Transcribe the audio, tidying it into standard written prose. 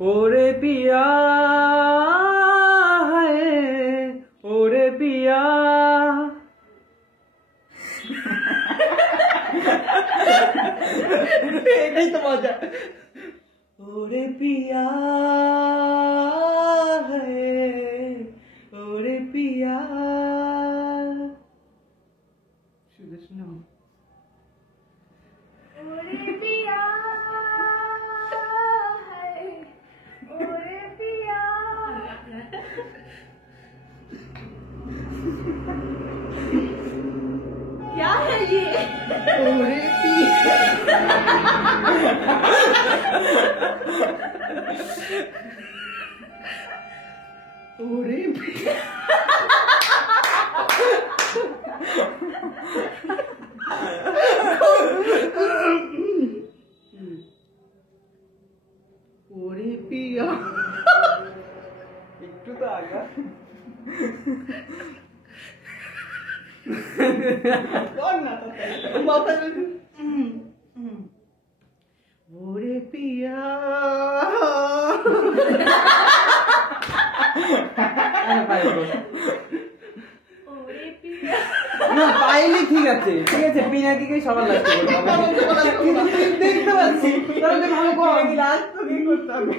ওরে পিয়া হায় ওরে পিয়া এটাই তো মজা ওরে পিয়া হায় ওরে পিয়া শুধু শুনো ওরে পিয়া হায় ওরে পিয়া क्या है ये ওরে পিয়া ওরে পিয়া ওরে পিয়া একটু তো আগা ওরে পিয়া ওরে পিয়া না পাইলে ঠিক আছে পিনাকিকে সবার লাগছে দেখতে পাচ্ছি তাহলে ভালো করতে হবে